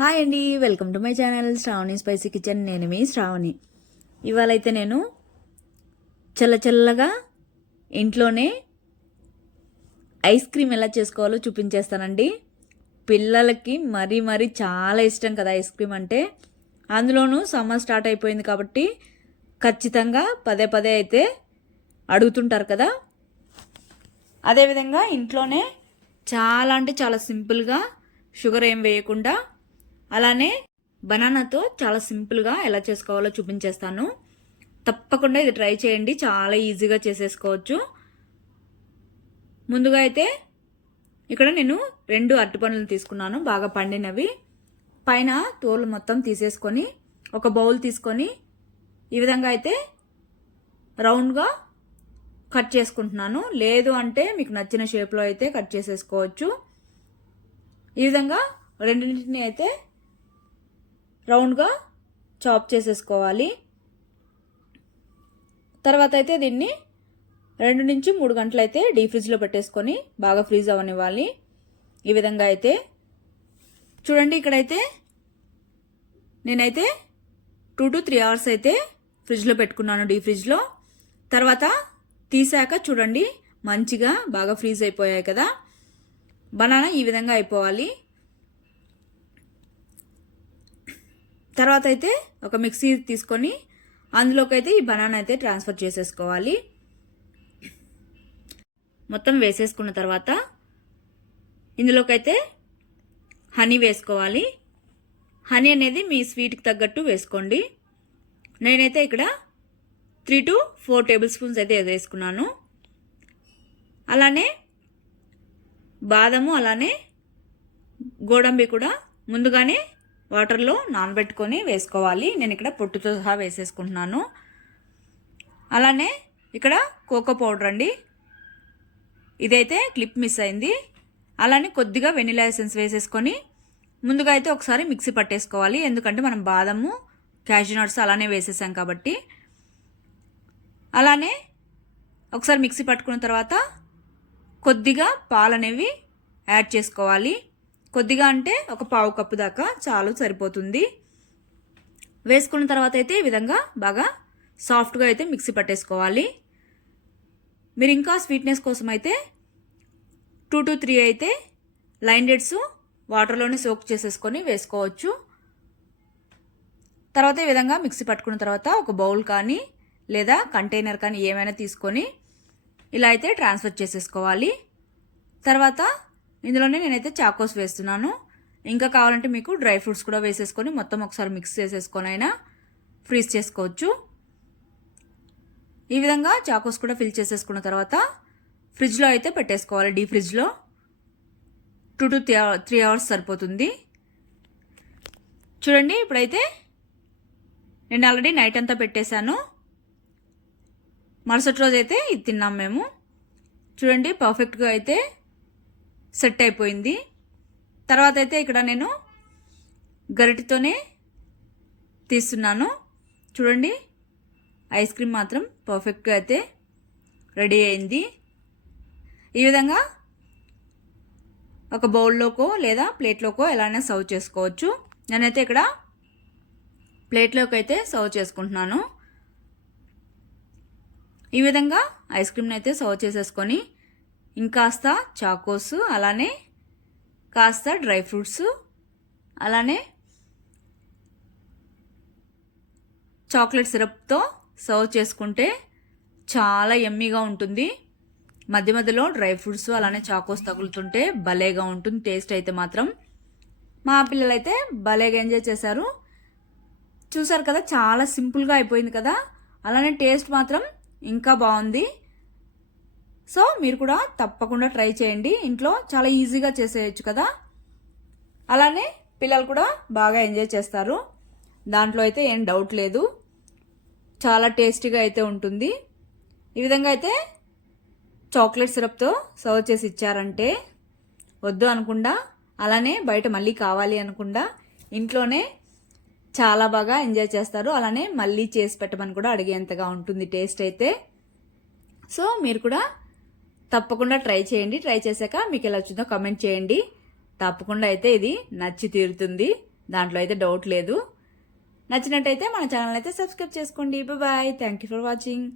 Hi అండి welcome to my channel Sravani spicy kitchen. నేను మీ శ్రావణి. ఇవాళ అయితే నేను చల్ల చల్లగా ఇంట్లోనే ఐస్ క్రీమ్ ఎలా చేసుకోవాలో చూపించేస్తానండి. పిల్లలకి మరీ మరీ చాలా ఇష్టం కదా ఐస్ క్రీమ్ అంటే. అందులోనూ సమ్మర్ స్టార్ట్ అయిపోయింది కాబట్టి ఖచ్చితంగా పదే పదే అయితే అడుగుతుంటారు కదా. అదేవిధంగా ఇంట్లోనే చాలా అంటే చాలా సింపుల్గా షుగర్ ఏం వేయకుండా అలానే బనానాతో చాలా సింపుల్గా ఎలా చేసుకోవాలో చూపించేస్తాను. తప్పకుండా ఇది ట్రై చేయండి. చాలా ఈజీగా చేసేసుకోవచ్చు. ముందుగా అయితే ఇక్కడ నేను రెండు అరటిపండ్లు తీసుకున్నాను. బాగా పండినవి. పైన తోలు మొత్తం తీసేసుకొని ఒక బౌల్ తీసుకొని ఈ విధంగా అయితే రౌండ్గా కట్ చేసుకుంటున్నాను. లేదు అంటే మీకు నచ్చిన షేప్లో అయితే కట్ చేసేసుకోవచ్చు. ఈ విధంగా రెండింటిని అయితే రౌండ్గా చాప్ చేసేసుకోవాలి. తర్వాత అయితే దీన్ని రెండు నుంచి మూడు గంటలు అయితే డీ ఫ్రిడ్జ్లో పెట్టేసుకొని బాగా ఫ్రీజ్ అవ్వనివ్వాలి ఈ విధంగా అయితే చూడండి ఇక్కడైతే నేనైతే టూ టు త్రీ అవర్స్ అయితే ఫ్రిడ్జ్లో పెట్టుకున్నాను డీ ఫ్రిడ్జ్లో. తర్వాత తీసాక చూడండి మంచిగా బాగా ఫ్రీజ్ అయిపోయాయి కదా. బనానా ఈ విధంగా అయిపోవాలి. తర్వాత అయితే ఒక మిక్సీ తీసుకొని అందులోకి అయితే ఈ బనానా అయితే ట్రాన్స్ఫర్ చేసేసుకోవాలి. మొత్తం వేసేసుకున్న తర్వాత ఇందులోకైతే హనీ వేసుకోవాలి. హనీ అనేది మీ స్వీట్కి తగ్గట్టు వేసుకోండి. నేనైతే ఇక్కడ three to four tablespoons అయితే వేసుకున్నాను. అలానే బాదము అలానే గోడంబి కూడా ముందుగానే వాటర్లో నానబెట్టుకొని వేసుకోవాలి. నేను ఇక్కడ పొట్టుతో సహా వేసేసుకుంటున్నాను. అలానే ఇక్కడ కోకో పౌడర్ అండి. ఇదైతే క్లిప్ మిస్ అయింది. అలానే కొద్దిగా వెనిలా ఎసెన్స్ వేసేసుకొని ముందుగా అయితే ఒకసారి మిక్సీ పట్టేసుకోవాలి. ఎందుకంటే మనం బాదము క్యాషూనట్స్ అలానే వేసేసాం కాబట్టి. అలానే ఒకసారి మిక్సీ పట్టుకున్న తర్వాత కొద్దిగా పాలు అనేవి యాడ్ చేసుకోవాలి. కొద్దిగా అంటే ఒక పావు కప్పు దాకా చాలు సరిపోతుంది. వేసుకున్న తర్వాత అయితే ఈ విధంగా బాగా సాఫ్ట్గా అయితే మిక్సీ పట్టేసుకోవాలి. మీరు ఇంకా స్వీట్నెస్ కోసం అయితే టూ టు త్రీ అయితే లైన్ డేట్స్ వాటర్లోనే సోక్ చేసేసుకొని వేసుకోవచ్చు. తర్వాత ఈ విధంగా మిక్సీ పట్టుకున్న తర్వాత ఒక బౌల్ కానీ లేదా కంటైనర్ కానీ ఏమైనా తీసుకొని ఇలా అయితే ట్రాన్స్ఫర్ చేసేసుకోవాలి. తర్వాత ఇందులోనే నేనైతే చాకోస్ వేస్తున్నాను. ఇంకా కావాలంటే మీకు డ్రై ఫ్రూట్స్ కూడా వేసేసుకొని మొత్తం ఒకసారి మిక్స్ చేసేసుకొని అయినా ఫ్రీజ్ చేసుకోవచ్చు. ఈ విధంగా చాకోస్ కూడా ఫిల్ చేసేసుకున్న తర్వాత ఫ్రిడ్జ్లో అయితే పెట్టేసుకోవాలి. డీ ఫ్రిడ్జ్లో టూ టు త్రీ అవర్స్ సరిపోతుంది. చూడండి ఇప్పుడైతే నేను ఆల్రెడీ నైట్ అంతా పెట్టేశాను. మరుసటి రోజు అయితే ఇది తిన్నాం మేము. చూడండి పర్ఫెక్ట్గా అయితే సెట్ అయిపోయింది. తర్వాత అయితే ఇక్కడ నేను గరిటితోనే తీస్తున్నాను. చూడండి ఐస్ క్రీమ్ మాత్రం పర్ఫెక్ట్గా అయితే రెడీ అయింది. ఈ విధంగా ఒక బౌల్లోకో లేదా ప్లేట్లోకో ఎలానే సర్వ్ చేసుకోవచ్చు. నేనైతే ఇక్కడ ప్లేట్లోకి అయితే సర్వ్ చేసుకుంటున్నాను. ఈ విధంగా ఐస్ క్రీమ్ని అయితే సర్వ్ చేసేసుకొని ఇంకాస్త చాకోస్ అలానే కాస్త డ్రై ఫ్రూట్స్ అలానే చాక్లెట్ సిరప్తో సర్వ్ చేసుకుంటే చాలా ఎమ్మీగా ఉంటుంది. మధ్య మధ్యలో డ్రై ఫ్రూట్స్ అలానే చాకోస్ తగులుతుంటే భలేగా ఉంటుంది. టేస్ట్ అయితే మాత్రం మా పిల్లలైతే భలేగా ఎంజాయ్ చేశారు. చూసారు కదా చాలా సింపుల్గా అయిపోయింది కదా. అలానే టేస్ట్ మాత్రం ఇంకా బాగుంది. సో మీరు కూడా తప్పకుండా ట్రై చేయండి. ఇంట్లో చాలా ఈజీగా చేసేయచ్చు కదా. అలానే పిల్లలు కూడా బాగా ఎంజాయ్ చేస్తారు. దాంట్లో అయితే ఏం డౌట్ లేదు. చాలా టేస్టీగా అయితే ఉంటుంది. ఈ విధంగా అయితే చాక్లెట్ సిరప్తో సర్వ్ చేసి ఇచ్చారంటే వద్దు అనకుండా అలానే బయట మళ్ళీ కావాలి అనకుండా ఇంట్లోనే చాలా బాగా ఎంజాయ్ చేస్తారు. అలానే మళ్ళీ చేసి పెట్టమని కూడా అడిగేంతగా ఉంటుంది టేస్ట్ అయితే. సో మీరు కూడా తప్పకుండా ట్రై చేయండి. ట్రై చేశాక మీకు ఎలా వచ్చిందో కమెంట్ చేయండి. తప్పకుండా అయితే ఇది నచ్చి తీరుతుంది. దాంట్లో అయితే డౌట్ లేదు. నచ్చినట్టయితే మన ఛానల్ అయితే సబ్స్క్రైబ్ చేసుకోండి. Bye thank you for watching